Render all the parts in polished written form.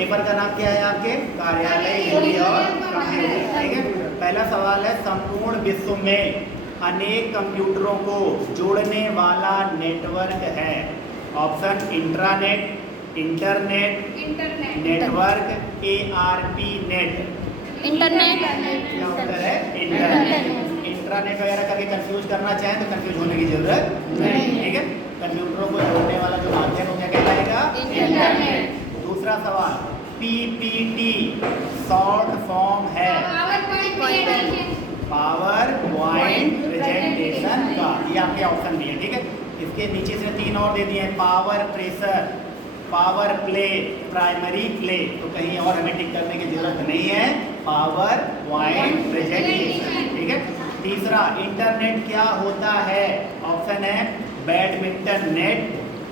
Paper का नाम क्या है आपके? कार्यालय, हिंदी और कंप्यूटर। ठीक है, पहला सवाल है संपूर्ण विश्व में अनेक कंप्यूटरों को जोड़ने वाला नेटवर्क है। Option intranet, internet, network, ARP net. Internet. क्या उत्तर है? इंटरनेट। इंट्रानेट वगैरह करके कंफ्यूज करना चाहें तो कंफ्यूज होने की जरूरत नहीं। ठीक है, कंप्यूटरों को जोड़ने वाला जो माध्यम है वो क्या कहलाएगा? इंटरनेट। दूसरा सवाल, PPT शॉर्ट फॉर्म है पावर पॉइंट प्रेजेंटेशन का। ये आपके ऑप्शन भी है। ठीक है, इसके नीचे से 3 और दे दिए हैं, power pressure, power play, primary play. तो कहीं और हमें टिक करने की जरूरत नहीं है, पावर पॉइंट प्रेजेंटेशन। ठीक है, तीसरा, इंटरनेट क्या होता है? ऑप्शन है बैडमिंटन नेट,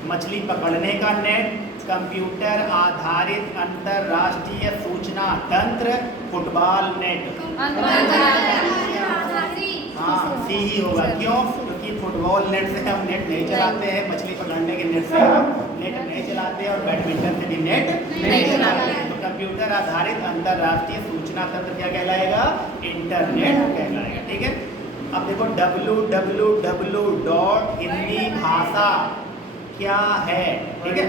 मछली पकड़ने का नेट, कंप्यूटर आधारित अंतरराष्ट्रीय सूचना तंत्र, फुटबॉल नेट। हाँ, सी ही होगा। क्यों? क्योंकि फुटबॉल नेट से हम नेट नहीं चलाते हैं, मछली पकड़ने के नेट से हम नेट नहीं चलाते हैं और बैडमिंटन से भी नेट नहीं चलाते हैं। तो कंप्यूटर आधारित अंतरराष्ट्रीय सूचना तंत्र क्या कहलाएगा? इंटरनेट कहलाएगा। ठीक है, अब देखो www हिंदी भाषा क्या है? ठीक है,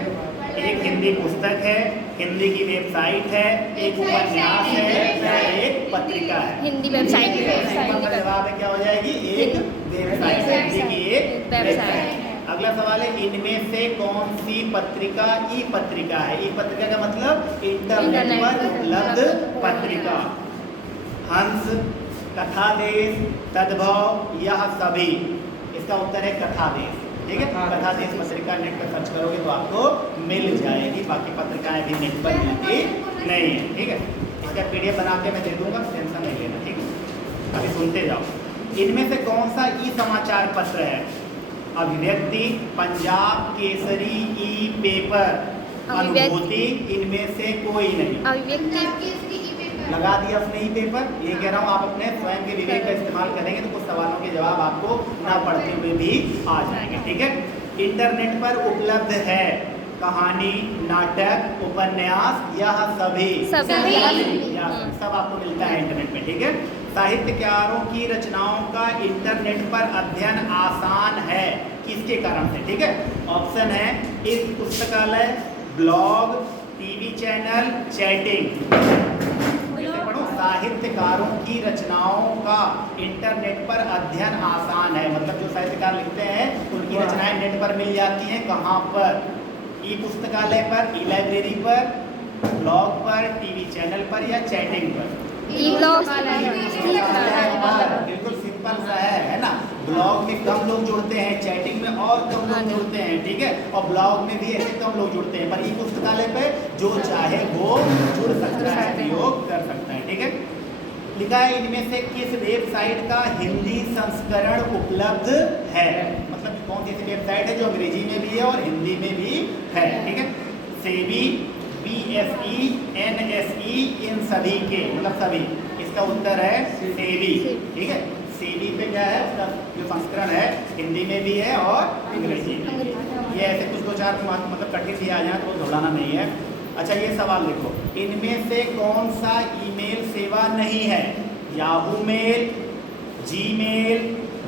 एक हिंदी पुस्तक है, हिंदी की वेबसाइट है, एक उपन्यास है, एक पत्रिका है। हिंदी वेबसाइट। जवाब है क्या हो जाएगी? एक वेबसाइट है, हिंदी की एक वेबसाइट। अगला सवाल है, इनमें से कौन सी पत्रिका ई पत्रिका है? ई पत्रिका का मतलब इंटरनेट पर उपलब्ध पत्रिका। हंस, कथादेश, तद्भव, यह सभी। इसका उत्तर है कथादेश। ठीक है, कथादेश पत्रिका नेट पर सर्च करोगे तो आपको मिल जाएगी, बाकी पत्रिकाएं भी नेट पर मिलती नहीं है। ठीक है, इसका PDF बना के मैं दे दूंगा, टेंशन नहीं लेना। ठीक है, अभी सुनते जाओ। इनमें से कौन सा ई समाचार पत्र है? अभिव्यक्ति, पंजाब केसरी, ई पेपर, अनुभूति, इनमें से कोई नहीं। अभिव्यक्ति लगा दिया अपने ही पेपर। ये कह रहा हूँ, आप अपने स्वयं के विवेक का इस्तेमाल करेंगे तो कुछ सवालों के जवाब आपको ना पढ़ते हुए भी आ जाएंगे। ठीक है, इंटरनेट पर उपलब्ध है कहानी, नाटक, उपन्यास, यह सभी सब आपको मिलता है इंटरनेट पे। ठीक है, साहित्यकारों की रचनाओं का इंटरनेट पर अध्ययन आसान है, किसके कारण से? ठीक है, ऑप्शन है इस पुस्तकालय, ब्लॉग, TV चैनल, चैटिंग। साहित्यकारों की रचनाओं का इंटरनेट पर अध्ययन आसान है, मतलब जो साहित्यकार लिखते हैं उनकी रचनाएं नेट पर मिल जाती हैं। कहाँ पर? ई पुस्तकालय पर, ई लाइब्रेरी पर, ब्लॉग पर, TV चैनल पर या चैटिंग पर? बिल्कुल सिंपल सा है ना। ब्लॉग में कम लोग जुड़ते हैं, चैटिंग में और कम लोग जुड़ते हैं। ठीक है, और ब्लॉग में भी ऐसे कम लोग जुड़ते हैं, पर ई पुस्तकालय पे जो चाहे वो जुड़ सकता है, प्रयोग कर सकता है। ठीक है, लिखा है इनमें से किस वेबसाइट का हिंदी संस्करण उपलब्ध है? मतलब कौन सी ऐसी वेबसाइट है जो अंग्रेजी में भी है और हिंदी में भी है? ठीक है, सेबी, BSE, NSE, इन सभी के, मतलब सभी। इसका उत्तर है सेबी। ठीक है, सेबी पे क्या है? उसका जो संस्करण है हिंदी में भी है और अंग्रेजी में। ये ऐसे कुछ 2-4 मतलब कठिन भी आ जाए तो घबराना नहीं है। अच्छा, ये सवाल देखो, इनमें से कौन सा ईमेल सेवा नहीं है? Yahoo mail, Gmail,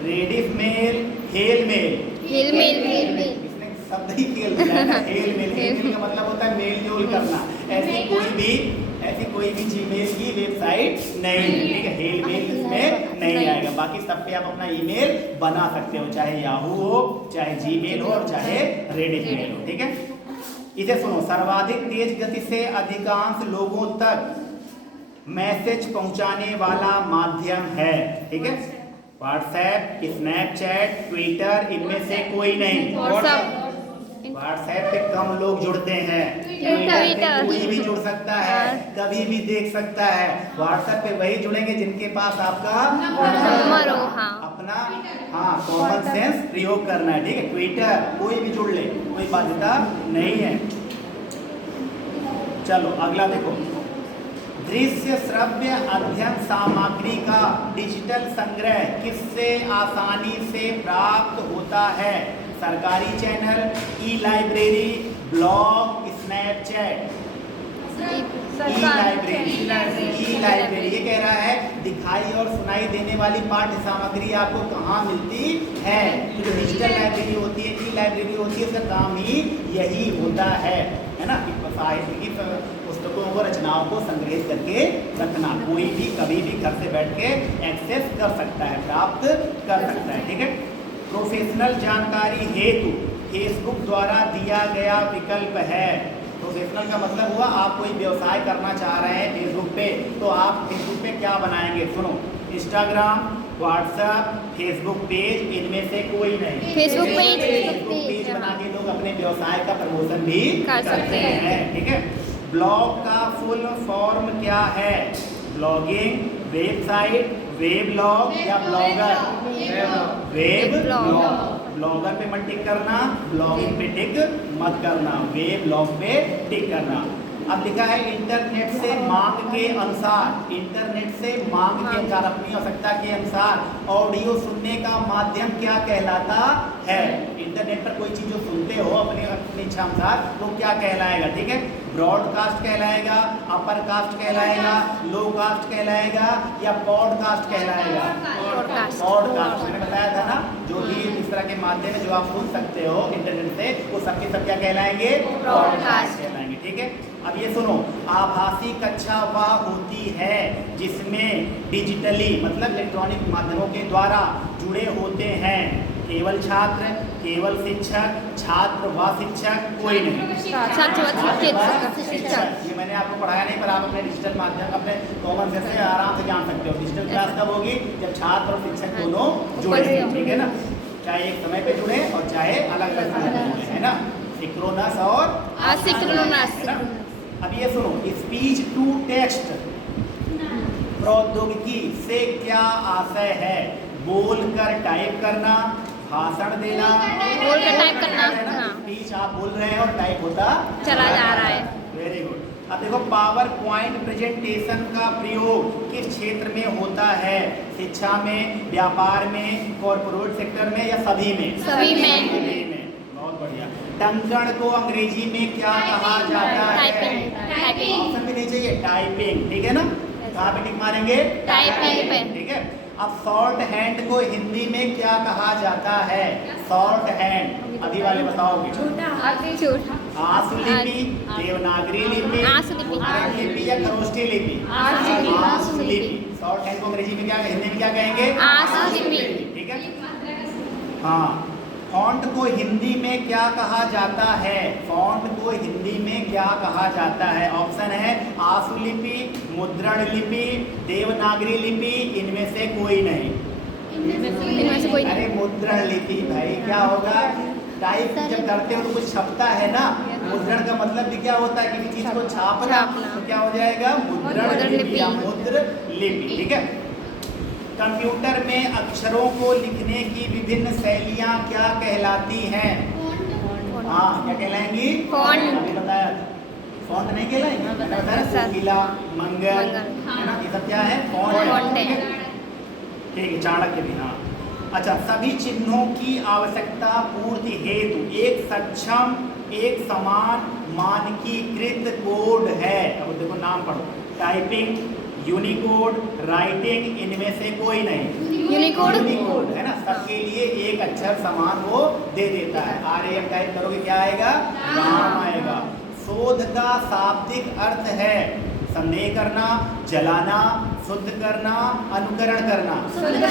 Rediff mail, Hell mail. इसने शब्द ही खेल दिया है ना, हेल मेल। हेल मेल का मतलब होता है मेल जोल करना। ऐसी कोई भी जीमेल की वेबसाइट नहीं है। ठीक है, हेल मेल इसमें नहीं आएगा। बाकी सब पे आप अपना ईमेल बना सकते हो, चाहे याहू हो, चाहे जीमेल हो और चाहे रेडिफ मेल हो। ठीक है, इसे सुनो, सर्वाधिक तेज गति से अधिकांश लोगों तक मैसेज पहुंचाने वाला माध्यम है। ठीक है, व्हाट्सएप, स्नैपचैट, ट्विटर, इनमें से कोई नहीं। व्हाट्सएप पे कम लोग जुड़ते हैं, ट्विटर पे कोई भी जुड़ सकता है, कभी भी देख सकता है। व्हाट्सएप पे वही जुड़ेंगे जिनके पास आपका अपना कॉमन सेंस प्रयोग करना है। ठीक है, ट्विटर कोई भी जुड़ ले, कोई बाध्यता नहीं है। चलो अगला देखो, दृश्य श्रव्य अध्ययन सामग्री का डिजिटल संग्रह किससे आसानी से प्राप्त होता है? सरकारी चैनल, ई लाइब्रेरी, ब्लॉग, स्नैपचैट। ई लाइब्रेरी ये कह रहा है दिखाई और सुनाई देने वाली पाठ्य सामग्री आपको कहाँ मिलती है। तो जो डिजिटल लाइब्रेरी होती है, ई लाइब्रेरी होती है, उसका काम ही यही होता है ना, कि साहित्य की पुस्तकों को, रचनाओं को संग्रहित करके रखना। कोई भी कभी भी घर से बैठ के एक्सेस कर सकता है, प्राप्त कर सकता है। ठीक है। प्रोफेशनल जानकारी हेतु फेसबुक द्वारा दिया गया विकल्प है। प्रोफेशनल का मतलब हुआ आप कोई व्यवसाय करना चाह रहे हैं फेसबुक पे, तो आप फेसबुक पे क्या बनाएंगे? सुनो, इंस्टाग्राम, व्हाट्सएप, फेसबुक पेज, इनमें से कोई नहीं। फेसबुक पेज बना के लोग अपने व्यवसाय का प्रमोशन भी कर सकते हैं। ठीक है। ब्लॉग का फुल फॉर्म क्या है? ब्लॉगिंग, वेबसाइट, वेबलॉग या ब्लॉगर? वेबलॉग। ब्लॉगर पे मत टिक करना, ब्लॉगिंग पे टिक मत करना, वेबलॉग पे टिक करना। अब लिखा है इंटरनेट से मांग के अनुसार, इंटरनेट से मांग के अनुसार, अपनी आवश्यकता के अनुसार ऑडियो सुनने का माध्यम क्या कहलाता है? इंटरनेट पर कोई चीज़ जो सुनते हो अपनी इच्छा अनुसार, वो क्या कहलाएगा? ठीक है। ब्रॉडकास्ट कहलाएगा, अपर कास्ट कहलाएगा, लो कास्ट कहलाएगा या पॉडकास्ट कहलाएगा? पॉडकास्ट। मैंने बताया था ना, जो भी इस तरह के माध्यम है जो आप सुन सकते हो इंटरनेट से, वो सबके सब क्या कहलाएंगे? पॉडकास्ट कहलाएंगे। ठीक है। अब ये सुनो, आभासी कक्षा वह होती है जिसमें डिजिटली मतलब इलेक्ट्रॉनिक माध्यमों के द्वारा जुड़े होते हैं केवल छात्र, केवल शिक्षक, छात्र व शिक्षक, कोई नहीं। शिक्षक ये मैंने आपको पढ़ाया नहीं, पर आप अपने डिजिटल माध्यम, अपने कॉमन सेंस से आराम से जान सकते हो। डिजिटल क्लास कब होगी? जब छात्र और शिक्षक दोनों जुड़े, ठीक है ना, चाहे एक समय पे जुड़े और चाहे अलग अलग समय पे जुड़े, है ना, सिंक्रोनस और असिंक्रोनस। अब ये सुनो, स्पीच टू टेक्स्ट प्रौद्योगिकी से क्या आशय है? बोलकर टाइप करना, भाषण देना, बोलकर टाइप करना, स्पीच आप बोल रहे हैं और टाइप होता चला जा रहा है। Very good. अब देखो, पावर पॉइंट प्रेजेंटेशन का प्रयोग किस क्षेत्र में होता है? शिक्षा में, व्यापार में, कॉर्पोरेट सेक्टर में या सभी में? सभी में। बहुत बढ़िया। टंकण को अंग्रेजी में क्या कहा जाता है? टाइपिंग। ऑप्शन भी नहीं चाहिए, टाइपिंग। ठीक है ना, कहाँ पे टिक मारेंगे? टाइपिंग पे। ठीक है। अब शॉर्ट हैंड को हिंदी में क्या कहा जाता है? शॉर्ट हैंड अभी वाले बताओगे? आशुलिपि, देवनागरी लिपि, मुद्रण लिपि या खरोष्ठी लिपि? आशुलिपि। शॉर्ट हैंड को अंग्रेजी में क्या, हिंदी में क्या कहेंगे? आशुलिपि। ठीक है। हाँ। फॉन्ट को हिंदी में क्या कहा जाता है? फॉन्ट को हिंदी में क्या कहा जाता है? ऑप्शन है आशुलिपि, मुद्रण लिपि, देवनागरी लिपि, इनमें से कोई नहीं। इनमें से कोई नहीं। अरे मुद्रण लिपि भाई, क्या होगा? टाइप जब करते हो तो कुछ छपता है ना। मुद्रण का मतलब भी क्या होता है? किसी चीज को छापना। तो क्या हो जाएगा? मुद्रण लिपि या मुद्र लिपि। ठीक है। कंप्यूटर में अक्षरों को लिखने की विभिन्न शैलियां क्या कहलाती हैं? हाँ, क्या कहलाएंगी? फॉन्ट। अभी बताया था, फॉन्ट नहीं कहलाएंगे, मैंने बताया कोकिला, मंगल, है ना, ये सब क्या है? फॉन्ट है। ठीक है, चाणक्य भी। हाँ, अच्छा। सभी चिन्हों की आवश्यकता पूर्ति हेतु एक सक्षम, एक समान मानकीकृत कोड है। अब देखो, नाम पढ़ो। टाइपिंग, यूनिकोड, राइटिंग, इनमें से कोई नहीं। यूनिकोड है ना, सबके लिए एक अक्षर समान वो दे देता है। RAM टाइप करोगे क्या आएगा? राम आएगा। शोध का शाब्दिक अर्थ है संदेह करना, जलाना, शुद्ध करना, अनुकरण करना। शुद्ध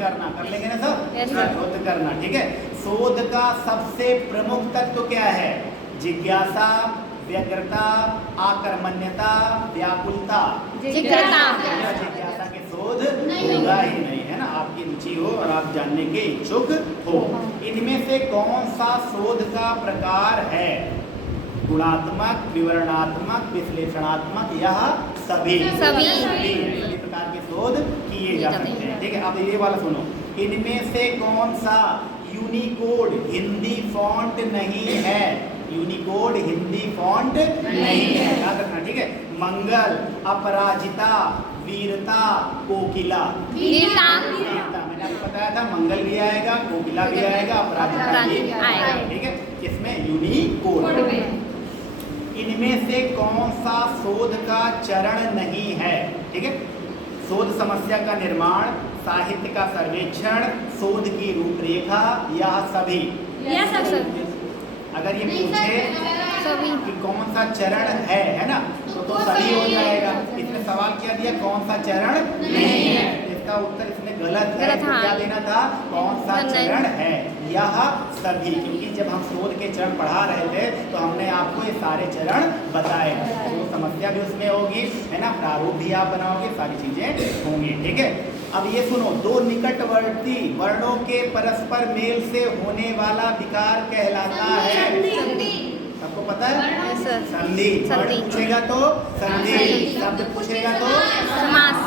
करना कर लेंगे ना सब? शुद्ध करना। ठीक है। शोध का सबसे प्रमुख तत्व क्या है? जिज्ञासा, व्यग्रता, आकर्मण्यता, व्याकुलता। जिज्ञासा के शोध होगा ही नहीं, है ना, आपकी रुचि हो और आप जानने के इच्छुक हो। इनमें से कौन सा शोध का प्रकार है? गुणात्मक, विवरणात्मक, विश्लेषणात्मक या सभी? सभी प्रकार के शोध किए जा सकते हैं। ठीक है। अब ये वाला सुनो, इनमें से कौन सा यूनिकोड हिंदी फॉन्ट नहीं है? यूनिकोड हिंदी फॉन्ट नहीं है, याद रखना। ठीक है। मंगल, अपराजिता, वीरता, कोकिला। वीरता मैंने आपको बताया था, मंगल भी आएगा, कोकिला भी आएगा, अपराजिता भी आएगा। ठीक है। किसमें? यूनिकोड। इनमें से कौन सा शोध का चरण नहीं है? ठीक है, शोध समस्या का निर्माण, साहित्य का सर्वेक्षण, शोध की रूपरेखा, या सभी? अगर ये पूछे सभी। कि कौन सा चरण है ना, तो सभी हो जाएगा। इसने सवाल क्या दिया, कौन सा चरण नहीं है, इसका उत्तर इसने गलत है। तो हाँ। क्या देना था, कौन सा चरण है, यह सभी। क्योंकि जब हम शोध के चरण पढ़ा रहे थे तो हमने आपको ये सारे चरण बताए, तो समस्या भी उसमें होगी, है ना, प्रारूप भी आप बनाओगे, सारी चीजें होंगी। ठीक है, अब ये सुनो, दो निकटवर्ती वर्णों के परस्पर मेल से होने वाला विकार कहलाता है, सबको पता है, संधि। वर्ण पूछेगा तो संधि, शब्द पूछेगा तो समास।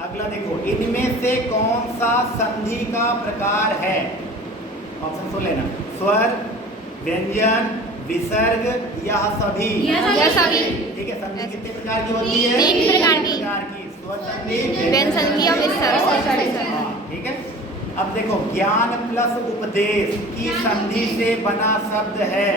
अगला देखो, इनमें से कौन सा संधि का प्रकार है? ऑप्शन सुन लेना, स्वर, व्यंजन, विसर्ग, या सभी? या सभी। ठीक है, संधि कितने प्रकार की होती है? 3 प्रकार की। स्वर संधि, व्यंजन संधि और विसर्ग। हाँ, ठीक है। अब देखो, ज्ञान प्लस उपदेश की संधि से बना शब्द है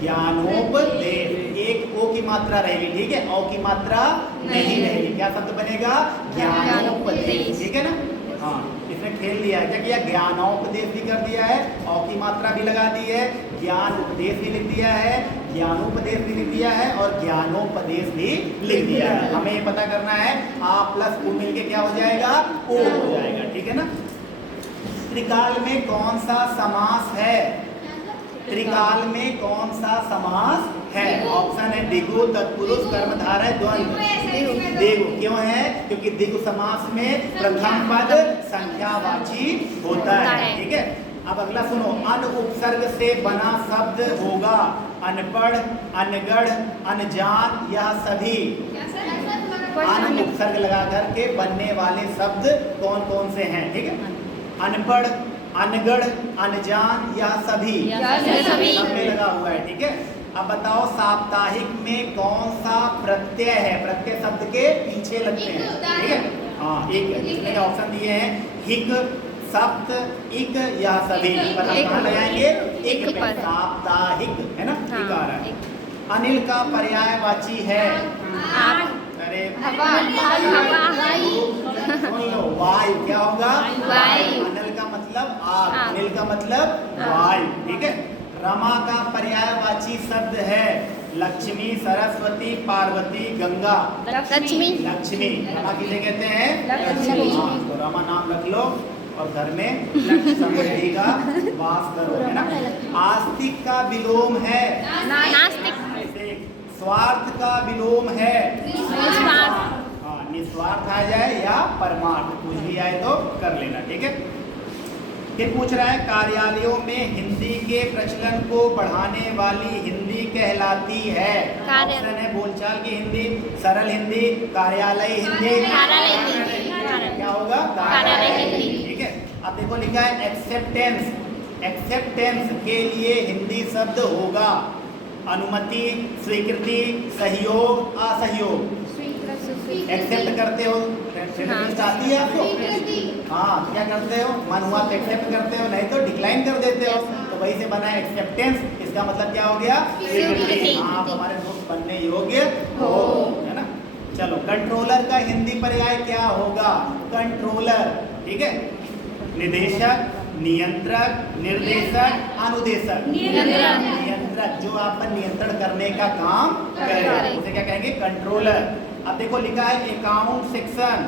ज्ञानोपदेश। एक ओ की मात्रा रहेगी, ठीक है, औ की मात्रा नहीं रहेगी। क्या शब्द बनेगा? ज्ञानोपदेश। ठीक है ना, हाँ, इसने खेल दिया है। क्या किया, ज्ञानोपदेश भी कर दिया है, औ की मात्रा भी लगा दी है, ज्ञान उपदेश भी लिख दिया है, ज्ञानोपदेश भी लिख दिया है, और ज्ञानोपदेश भी लिख दिया है। हमें ये पता करना है, आ प्लस उ मिलके क्या हो जाएगा, ओ हो जाएगा। ठीक है ना। त्रिकाल में कौन सा समास है? त्रिकाल में कौन सा समास है? ऑप्शन है दिगु, तत्पुरुष, कर्मधारय, द्वंद्व। दिगु क्यों है? क्योंकि दिगु समास में प्रथम पद संख्यावाची होता है। ठीक है, अब अगला सुनो, अन उपसर्ग से बना शब्द होगा अनपढ़, अनगढ़, अनजान, या सभी? अन उपसर्ग लगा करके बनने वाले शब्द कौन कौन से हैं? ठीक है, अनपढ़, अनगढ़, अनजान, या सभी? सब में लगा हुआ है। ठीक है, अब बताओ, साप्ताहिक में कौन सा प्रत्यय है? प्रत्यय शब्द के पीछे लगते हैं। ठीक है, हाँ, एक ऑप्शन दिए हैं, हिक, सप्त, इक, या सभी? पर हम कहाँ लगाएंगे? एक पे, साप्ताहिक, है ना, एक आ रहा है। अनिल का पर्यायवाची है? अरे सुन लो, वायु। क्या होगा? वायु। अनिल का मतलब आग, अनिल का मतलब वायु। ठीक है, रमा का पर्यायवाची शब्द है लक्ष्मी, सरस्वती, पार्वती, गंगा। लक्ष्मी। लक्ष्मी, रमा किसे कहते हैं? लक्ष्मी। हाँ, तो रमा नाम रख लो और घर में समृद्धि का वास करो, है ना। आस्तिक का विलोम है नास्तिक। स्वार्थ का विलोम है निस्वार्थ। हाँ, निस्वार्थ आ जाए या परमार्थ, कुछ भी आए तो कर लेना। ठीक है, फिर पूछ रहा है, कार्यालयों में हिंदी के प्रचलन को बढ़ाने वाली हिंदी कहलाती है? ऑप्शन है बोलचाल की हिंदी, सरल हिंदी, कार्यालय हिंदी। क्या होगा? कार्यालय हिंदी। ठीक है, अब देखो लिखा है एक्सेप्टेंस। एक्सेप्टेंस के लिए हिंदी शब्द होगा अनुमति, स्वीकृति, सहयोग, असहयोग। एक्सेप्ट करते हो, आती है आपको? हाँ, क्या करते हो? मन हुआ तो एक्सेप्ट करते हो, नहीं तो डिक्लाइन कर देते हो। तो वही से बना है एक्सेप्टेंस। इसका मतलब क्या हो गया? स्वीकृति। हाँ, आप हमारे दोस्त बनने योग्य हो, है ना। चलो, कंट्रोलर का हिंदी पर्याय क्या होगा? कंट्रोलर। ठीक है, निदेशक, नियंत्रक, निर्देशक, अनुदेशक। नियंत्रक, जो आप पर नियंत्रण करने का काम करे, उसे क्या कहेंगे? कंट्रोलर। अब देखो लिखा है अकाउंट सेक्शन।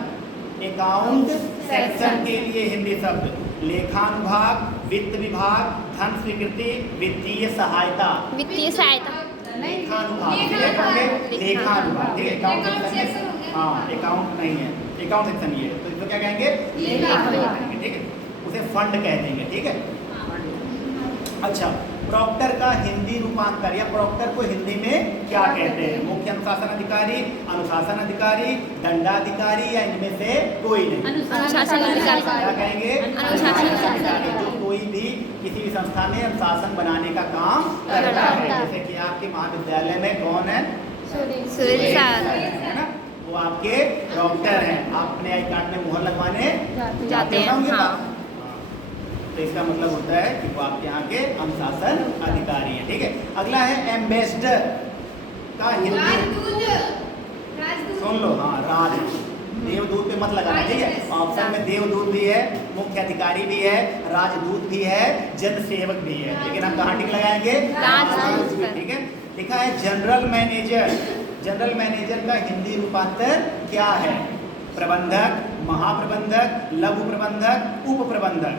अकाउंट सेक्शन के लिए हिंदी शब्द लेखानुभाग, वित्त विभाग, धन स्वीकृति, वित्तीय सहायता। वित्तीय सहायता। लेखानुभाग, लेखानुभाग। ठीक है, अकाउंट सेक्शन। हाँ, अकाउंट नहीं है, अकाउंट सेक्शन ये है, तो इसको क्या कहेंगे? लेखानुभाग। ठीक है, उसे फंड कह देंगे। ठीक है, अच्छा, प्रॉक्टर का हिंदी रूपांतर या प्रॉक्टर को हिंदी में क्या कहते हैं? मुख्य अनुशासन अधिकारी, अनुशासन अधिकारी, दंडाधिकारी, या इनमें से कोई नहीं? अनुशासन अधिकारी। क्या कहेंगे? अनुशासन अधिकारी। जो कोई भी किसी भी संस्था में अनुशासन बनाने का काम करता है। जैसे कि आपके महाविद्यालय में कौन है? सुरेश सर, है ना, वो आपके प्रॉक्टर हैं। आप अपने आई कार्ड में मुहर लगवाने जाते हैं। हाँ, तो इसका मतलब होता है कि वो आपके यहाँ के अनुशासन अधिकारी हैं। ठीक है, अगला है एम्बेसडर का हिंदी, सुन लो, हाँ राजदूत। देवदूत पे मत लगाना, ठीक है। ऑप्शन में देवदूत भी है, मुख्य अधिकारी भी है, राजदूत भी है, जनसेवक भी है, लेकिन हम कहाँ टिक लगाएंगे? राजदूत भी। ठीक है, लिखा है जनरल मैनेजर। जनरल मैनेजर का हिंदी रूपांतर क्या है? प्रबंधक, महाप्रबंधक, लघु प्रबंधक, उप प्रबंधक।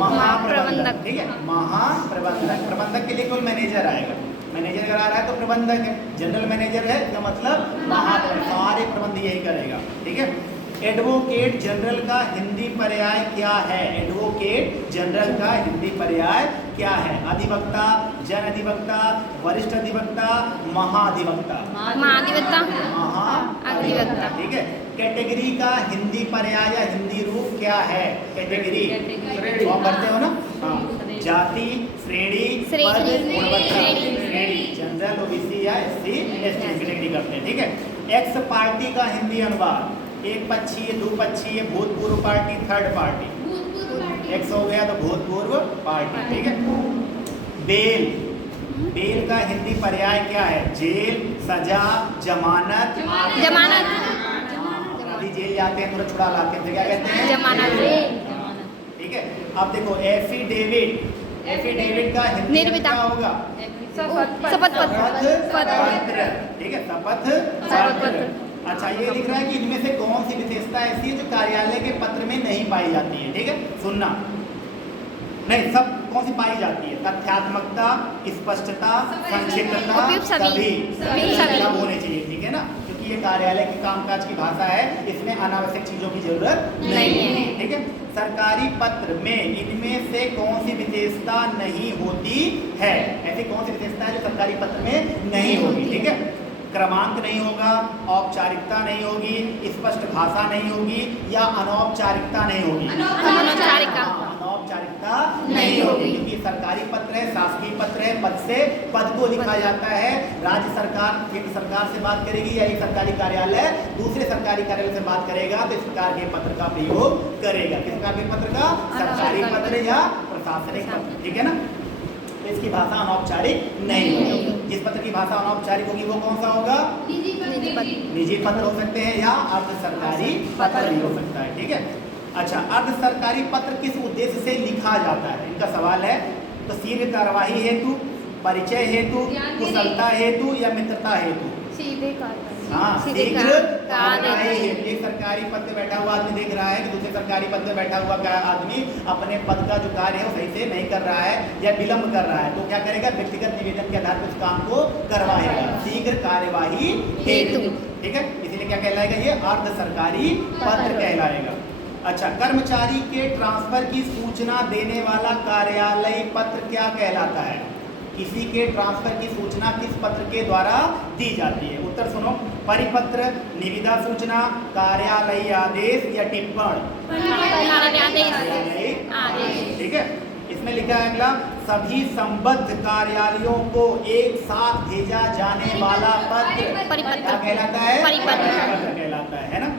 महाप्रबंधक, ठीक है, महाप्रबंधक। प्रबंधक के लिए केवल मैनेजर आएगा, मैनेजर अगर आ रहा है तो प्रबंधक है, जनरल मैनेजर है इसका मतलब महाप्रबंधक, सारे प्रबंध यही करेगा। ठीक है, एडवोकेट जनरल का हिंदी पर्याय क्या है? एडवोकेट जनरल का हिंदी पर्याय क्या है? अधिवक्ता, जन अधिवक्ता, वरिष्ठ अधिवक्ता, महाधिवक्ता। महाधिवक्ता, ठीक है। कैटेगरी का हिंदी पर्याय या हिंदी रूप क्या है? कैटेगरी आप पढ़ते हो ना? हाँ, जाति, श्रेणी, पद, गुणवत्ता। श्रेणी जनरल, ओबीसी या एससी एसटी कैटेगरी करते हैं। ठीक है, एक्स पार्टी का हिंदी अनुवाद, एक पक्षीय, दो पक्षीय, भूतपूर्व पार्टी, थर्ड पार्टी। एक्स हो गया तो भूतपूर्व पार्टी। ठीक है, बेल, बेल का हिंदी पर्याय क्या है? जेल, सजा, जमानत। अभी जेल जाते हैं तो छुड़ा लाते हैं तो क्या कहते हैं? जमानत। ठीक है, अब देखो एफिडेविट, एफिडेविट का हिंदी क्या होगा? शपथ पत्र। ठीक है, शपथ पत्र। अच्छा, ये लिख रहा है कि इनमें से कौन सी विशेषता ऐसी है जो कार्यालय के पत्र में नहीं पाई जाती है? ठीक है, सुनना, नहीं सब कौन सी पाई जाती है? तथ्यात्मकता, स्पष्टता, संक्षिप्तता, सभी सब होने चाहिए। ठीक है ना, क्योंकि ये कार्यालय के कामकाज की भाषा है, इसमें अनावश्यक चीजों की जरूरत नहीं है। ठीक है, सरकारी पत्र में इनमें से कौन सी विशेषता नहीं होती है? ऐसी कौन सी विशेषता है जो सरकारी पत्र में नहीं होगी? ठीक है, क्रमांक नहीं होगा, औपचारिकता नहीं होगी, स्पष्ट भाषा नहीं होगी, या अनौपचारिकता नहीं होगी। अनौपचारिकता नहीं होगी, क्योंकि सरकारी पत्र है, शासकीय पत्र है, पद से पद को लिखा जाता है। राज्य सरकार केंद्र सरकार से बात करेगी या एक सरकारी कार्यालय दूसरे सरकारी कार्यालय से बात करेगा तो इस प्रकार के पत्र का प्रयोग करेगा। किस प्रकार के पत्र का? सरकारी पत्र या प्रशासनिक पत्र। ठीक है ना, तो इसकी भाषा अनौपचारिक नहीं होगी। जिस पत्र की भाषा अनौपचारिक होगी वो कौन सा होगा? निजी पत्र हो सकते हैं या अर्ध सरकारी पत्र भी हो सकता है। ठीक है, अच्छा, अर्ध सरकारी पत्र किस उद्देश्य से लिखा जाता है? इनका सवाल है। तो शीघ्र कार्यवाही हेतु, परिचय हेतु, कुशलता हेतु या मित्रता हेतु? हाँ, शीघ्र कार्यवाही हेतु। एक सरकारी पद पे बैठा हुआ आदमी देख रहा है कि दूसरे सरकारी पद पे बैठा हुआ आदमी अपने पद का जो कार्य है वो सही से नहीं कर रहा है या विलंब कर रहा है, तो क्या करेगा? व्यक्तिगत निवेदन के आधार पर उस काम को करवाएगा। शीघ्र कार्यवाही हेतु। ठीक है, इसीलिए क्या कहलाएगा? ये अर्ध सरकारी पत्र कहलाएगा। अच्छा, कर्मचारी के ट्रांसफर की सूचना देने वाला कार्यालय पत्र क्या कहलाता है? किसी के ट्रांसफर की सूचना किस पत्र के द्वारा दी जाती है? उत्तर सुनो, परिपत्र, निविदा सूचना, कार्यालय आदेश या टिप्पण? ठीक है, इसमें लिखा है अगला, सभी संबद्ध कार्यालयों को एक साथ भेजा जाने वाला पत्र क्या कहलाता है? परिपत्र कहलाता है ना।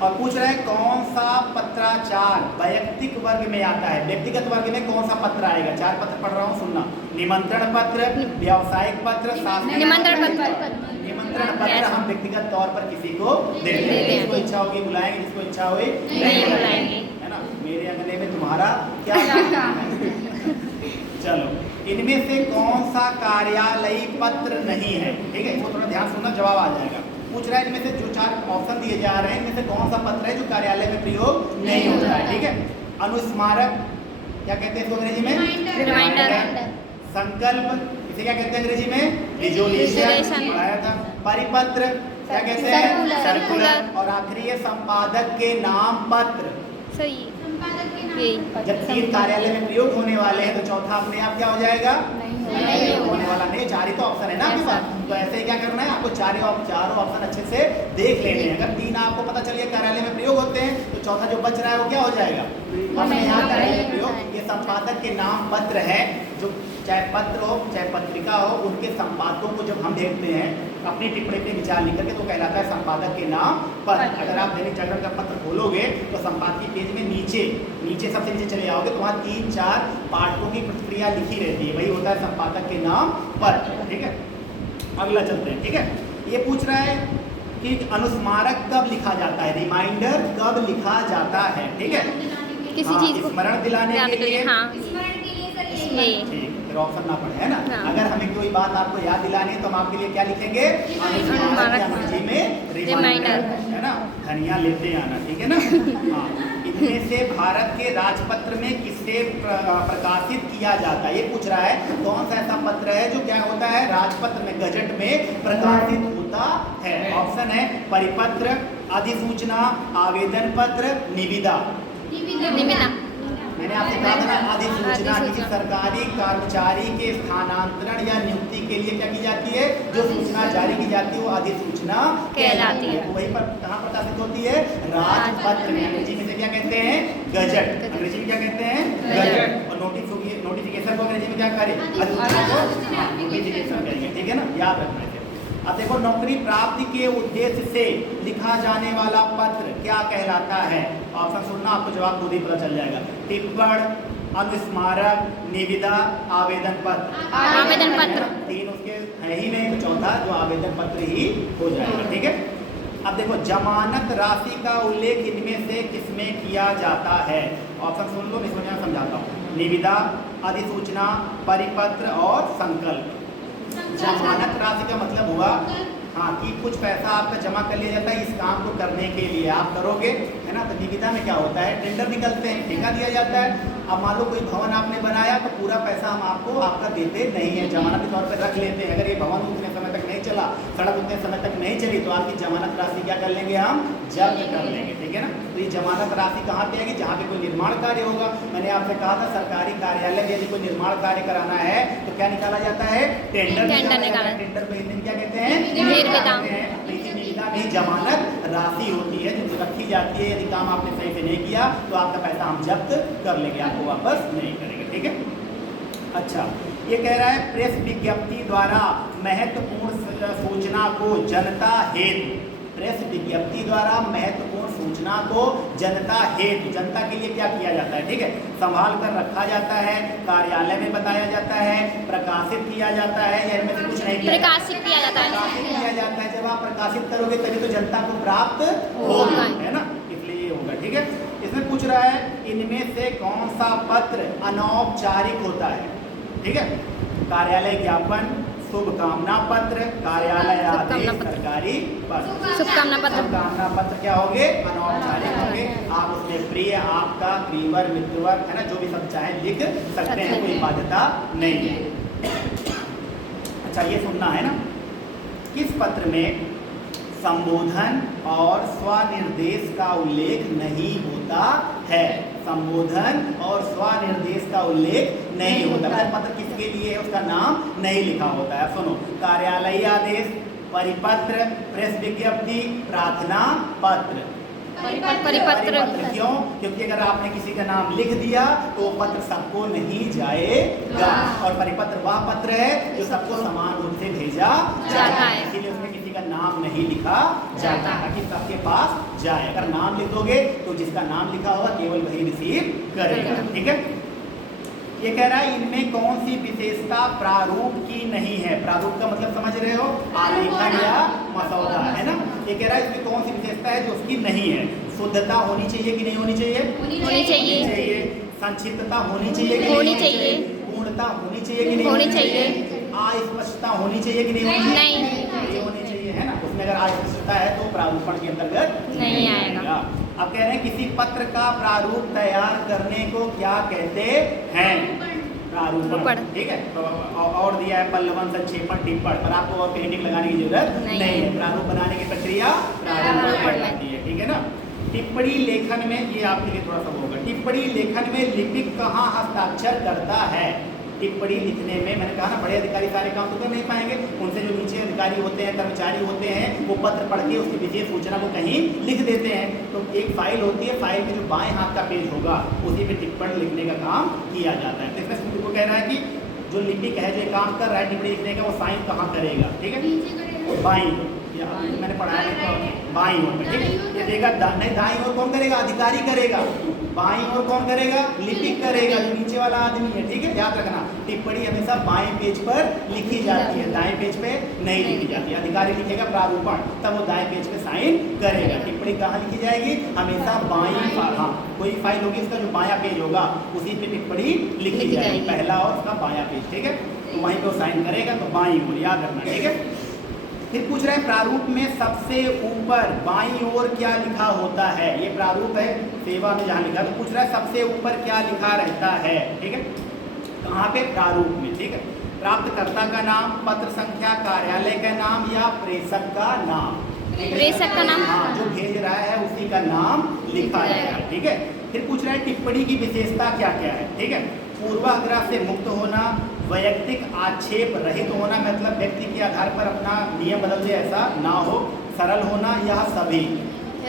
और पूछ रहे हैं कौन सा पत्राचार वैयक्तिक वर्ग में आता है? व्यक्तिगत वर्ग में कौन सा पत्र आएगा? 4 पत्र पढ़ रहा हूँ, सुनना। निमंत्रण पत्र, व्यावसायिक पत्र, निमंत्रण पत्र हम व्यक्तिगत तौर पर किसी को देते हैं। जिसको इच्छा होगी बुलाएंगे, जिसको इच्छा होगी नहीं बुलाएंगे, है ना। मेरे अंगने में तुम्हारा क्या चलो, इनमें से कौन सा कार्यालयी पत्र नहीं है? ठीक है, इसको थोड़ा ध्यान सुनना, जवाब आ जाएगा। पूछ रहा है इनमें से जो 4 ऑप्शन दिए जा रहे हैं इनमें से कौन सा पत्र है जो कार्यालय में प्रयोग नहीं होता है? ठीक है, अनुस्मारक क्या कहते हैं इसको अंग्रेजी में? रिमाइंडर। संकल्प इसे क्या कहते हैं अंग्रेजी में? रिजोल्यूशन पढ़ाया था। परिपत्र क्या कहते हैं? सर्कुलर। और आखिरी है संपादक के नाम पत्र। सही, जब 3 कार्यालय में प्रयोग होने वाले हैं तो चौथा अपने आप क्या हो जाएगा? नहीं होने वाला। नहीं, 4 ही तो ऑप्शन है ना आपके पास, तो ऐसे ही क्या करना है आपको? चारों ऑप्शन अच्छे से देख लेने हैं। अगर 3 आपको पता चलिए कार्यालय में प्रयोग होते हैं तो चौथा जो बच रहा है वो क्या हो जाएगा? अपने यहाँ कार्यालय में प्रयोग। ये संपादक के नाम पत्र है जो चाहे पत्र हो चाहे पत्रिका हो, उनके संपादकों को जब हम देखते हैं अपनी टिप्पणी पे विचार लिख करके, तो कहलाता है संपादक के नाम पर। अगर आप दैनिक जागरण का पत्र खोलोगे तो संपादकीय पेज में नीचे सबसे नीचे चले जाओगे तो वहाँ 3-4 पाठकों की प्रतिक्रिया लिखी रहती है, वही होता है संपादक के नाम पर। ठीक है, अगला चलते हैं। ठीक है, ये पूछ रहा है कि अनुस्मारक कब लिखा जाता है, रिमाइंडर कब लिखा जाता है। ठीक है, किसी चीज को स्मरण दिलाने के लिए। हाँ, ठीक, फिर ऑप्शन ना पड़े, है ना। हाँ। अगर हमें कोई बात आपको याद दिलानी है तो हम आपके लिए क्या लिखेंगे, अनुस्मारक, अंग्रेजी में रिमाइंडर, है ना। धनिया लेते आना, ठीक है ना। हाँ, इनमें से भारत के राजपत्र में किससे प्रकाशित किया जाता है, ये पूछ रहा है। कौन सा ऐसा पत्र है जो क्या होता है, राजपत्र में, गजट में प्रकाशित होता है। ऑप्शन है परिपत्र, अधिसूचना, आवेदन पत्र, निविदा। मैंने आपसे कहा था ना, अधिसूचना किसी सरकारी कर्मचारी के स्थानांतरण या नियुक्ति के लिए क्या की जाती है, जो सूचना जारी की जाती है वो अधिसूचना कहलाती है। वही पर कहाँ प्रकाशित होती है, राजपत्र में। अंग्रेजी में से क्या कहते हैं, गजट। अंग्रेजी में क्या कहते हैं, गजट। और नोटिफिकेशन को अंग्रेजी में क्या करें, अधिसूचना को नोटिफिकेशन करेंगे। ठीक है ना, याद रखना है। अब देखो, नौकरी प्राप्ति के उद्देश्य से लिखा जाने वाला पत्र क्या कहलाता है। ऑप्शन सुनना, आपको जवाब खुद ही पता चल जाएगा। टिप्पण, अनुस्मारक, निविदा, आवेदन पत्र। आवेदन पत्र। 3 उसके है ही नहीं, तो चौथा जो आवेदन पत्र ही हो जाएगा। ठीक है, अब देखो, जमानत राशि का उल्लेख इनमें से किसमें किया जाता है। ऑप्शन सुन लो, मैं इसमें समझाता हूँ। निविदा, अधिसूचना, परिपत्र और संकल्प। जमानत राशि का मतलब हुआ हाँ कि कुछ पैसा आपका जमा कर लिया जाता है इस काम को करने के लिए, आप करोगे, है ना। तो निविदा में क्या होता है, टेंडर निकलते हैं, ठेका दिया जाता है। अब मान लो कोई भवन आपने बनाया तो पूरा पैसा हम आपको आपका देते नहीं है, जमानत के तौर पर रख लेते हैं। अगर ये भवन उतने समय तक नहीं चला, सड़क उतने समय तक नहीं चली, तो आपकी जमानत राशि क्या कर लेंगे, हम जब्त कर लेंगे। ठीक है ना। तो ये जमानत राशि कहाँ पे आएगी, जहाँ पे कोई निर्माण कार्य होगा। मैंने आपसे कहा था सरकारी कार्यालय में यदि कोई निर्माण कार्य कराना है तो क्या निकाला जाता है, टेंडर निकाला। टेंडर को हिंदी में क्या कहते हैं, निविदा में जमानत राशि होती है जो रखी जाती है। यदि काम आपने सही से नहीं किया तो आपका पैसा हम जब्त कर लेंगे, आपको वापस नहीं करेंगे। ठीक है, अच्छा, ये कह रहा है प्रेस विज्ञप्ति द्वारा महत्वपूर्ण सूचना को जनता हेतु, प्रेस विज्ञप्ति द्वारा महत्वपूर्ण सूचना को जनता हेतु, जनता के लिए क्या किया जाता है, ठीक है, संभाल कर रखा जाता है, कार्यालय में बताया जाता है, प्रकाशित किया जाता है, या इनमें से कुछ नहीं किया, प्रकाशित किया जाता है। प्रकाशित किया जाता है। जब आप प्रकाशित करोगे तभी तो जनता को प्राप्त होगा, है ना, इसलिए ये होगा। ठीक है, इसमें पूछ रहा है इनमें से कौन सा पत्र अनौपचारिक होता है। ठीक है, कार्यालय ज्ञापन, शुभकामना पत्र, कार्यालय आदेश, सरकारी पत्र। शुभकामना पत्र। शुभकामना पत्र क्या होंगे, अनौपचारिक होंगे। आप उसमें प्रिय, आपका, प्रियवर, मित्रवर, है ना, जो भी सब चाहे लिख सकते हैं, कोई बाध्यता नहीं है। अच्छा, ये सुनना है ना, किस पत्र में संबोधन और स्वनिर्देश का उल्लेख नहीं होता है। संबोधन और स्वनिर्देश का उल्लेख नहीं होता है। पत्र किसके लिए है उसका नाम नहीं लिखा होता है। सुनो, कार्यालयीय आदेश, परिपत्र, प्रेस विज्ञप्ति, प्रार्थना पत्र। परिपत्र। क्यों? क्योंकि अगर आपने किसी का नाम लिख दिया तो वो पत्र सबको नहीं जाएगा, और परिपत्र वह पत्र है जो सबको समान रूप से भेजा जाता है, इसीलिए उसमें किसी का नाम नहीं लिखा जाता ताकि सबके पास जाए। अगर नाम लिख दोगे तो जिसका नाम लिखा होगा केवल वही रिसीव करेगा। ठीक है, ये कह रहा है इनमें कौन सी विशेषता प्रारूप की नहीं है। प्रारूप का मतलब समझ रहे हो, आलेखन या मसौदा, है ना। ये कह रहा है इसमें कौन सी विशेषता है जो उसकी नहीं है। शुद्धता होनी चाहिए कि नहीं होनी चाहिए, होनी चाहिए। संक्षिप्तता होनी चाहिए कि नहीं होनी चाहिए, पूर्णता होनी चाहिए कि नहीं होनी चाहिए, अस्पष्टता होनी चाहिए कि नहीं होनी चाहिए, है ना। उसमें अगर अस्पष्टता है तो प्रारूपण के अंतर्गत नहीं आएगा। अब कह रहे हैं किसी पत्र का प्रारूप तैयार करने को क्या कहते हैं, प्रारूपण। ठीक है, तो और दिया है पल्लवन, संक्षेपण, टिप्पण, पर आपको और पेंटिंग लगाने की जरूरत नहीं है। प्रारूप बनाने की प्रक्रिया प्रारूपण कहलाती है। ठीक है ना। टिप्पणी लेखन में, ये आपके लिए थोड़ा सा होगा, टिप्पणी लेखन में लिपिक कहाँ हस्ताक्षर करता है। टिप्पणी लिखने में मैंने कहा ना, बड़े अधिकारी सारे काम तो कर नहीं पाएंगे, उनसे जो नीचे अधिकारी होते हैं, कर्मचारी होते हैं, वो पत्र पढ़ के उसकी विशेष सूचना को कहीं लिख देते हैं। तो एक फाइल होती है, फाइल में जो बाएं हाथ का पेज होगा उसी पे टिप्पणी लिखने का काम किया जाता है। तो इसमें को कह रहा है कि जो लिपिक है जो काम कर रहा है टिप्पणी लिखने का, वो साइन कहाँ करेगा, ठीक है, बाईं ओर, या मैंने पढ़ाया है तो बाईं ओर में, ठीक है। ये देगा नहीं, दाईं ओर कौन करेगा, अधिकारी करेगा, बाईं ओर कौन करेगा, लिपिक करेगा, जो नीचे वाला आदमी है, ठीक है। याद रखना, टिप्पणी हमेशा बाएं पेज पर लिखी जाती है, दाएं पेज पे नहीं लिखी जाती है। अधिकारी लिखेगा प्रारूपण, तब वो दाएं पेज पे साइन करेगा। टिप्पणी कहाँ लिखी जाएगी, हमेशा बाईं, हाँ कोई फाइल होगी उसका जो बायां पेज होगा उसी पे टिप्पणी लिखी जाएगी, पहला और उसका बायां पेज, ठीक है। तो वहीं पे वो साइन करेगा, तो बाईं ओर, याद रखना, ठीक है। फिर पूछ रहा है प्रारूप में सबसे ऊपर बाईं ओर क्या लिखा होता है। ये प्रारूप है सेवा में जहाँ लिखा, तो पूछ रहा है सबसे ऊपर क्या लिखा रहता है, ठीक है। कहाँ पे, प्रारूप में, ठीक है। प्राप्तकर्ता का नाम, पत्र संख्या, कार्यालय का नाम या प्रेषक का नाम, प्रेषक का नाम, हाँ जो भेज रहा है उसी का नाम लिखा जाएगा, ठीक है। फिर पूछ रहा है टिप्पणी की विशेषता क्या क्या है, ठीक है। पूर्वाग्रह से मुक्त होना, वैयक्तिक आक्षेप रहित होना, मतलब व्यक्ति के आधार पर अपना नियम बदल दे ऐसा ना हो, सरल होना, यह सभी।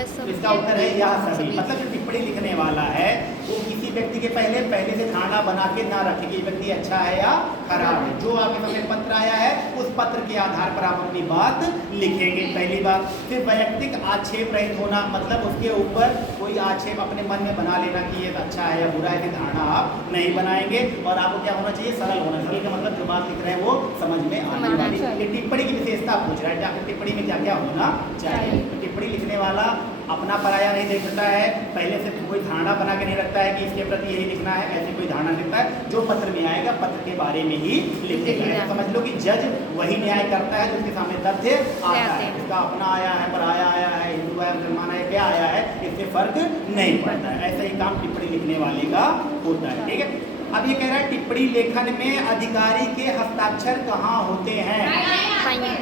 इसका उत्तर है यह सभी। मतलब जो टिप्पणी लिखने वाला है वो किसी व्यक्ति के पहले से धारणा बना के ना रखे कि व्यक्ति अच्छा है या खराब है। जो आपके सामने पत्र आया है उस पत्र के आधार पर आप अपनी बात लिखेंगे, पहली बात। फिर वैयक्तिक आक्षेप रहित होना, मतलब उसके ऊपर कोई आक्षेप अपने मन में बना लेना कि ये अच्छा है या बुरा है, कि धारणा आप नहीं बनाएंगे। और आपको क्या होना चाहिए, सरल होना। सरल का मतलब जो बात लिख रहे हैं वो समझ में आने वाली। ये टिप्पणी की विशेषता पूछ रहा है, आपकी टिप्पणी में क्या क्या होना चाहिए। टिप्पणी लिखने वाला अपना पराया नहीं देखता है, पहले से कोई धारणा बना के नहीं रखता है कि इसके प्रति यही लिखना है, ऐसी कोई धारणा लिखता है। जो पत्र में आएगा पत्र के बारे में ही लिखेगा। समझ लो कि जज वही न्याय करता है जो उसके सामने तथ्य आता है। इसका अपना आया है, पराया आया है, हिंदू है, मुसलमान है, क्या आया है, इससे फर्क नहीं पड़ता है। ऐसा ही काम टिप्पणी लिखने वाले का होता है, ठीक है। अब ये कह रहा है टिप्पणी लेखन में अधिकारी के हस्ताक्षर कहाँ होते हैं।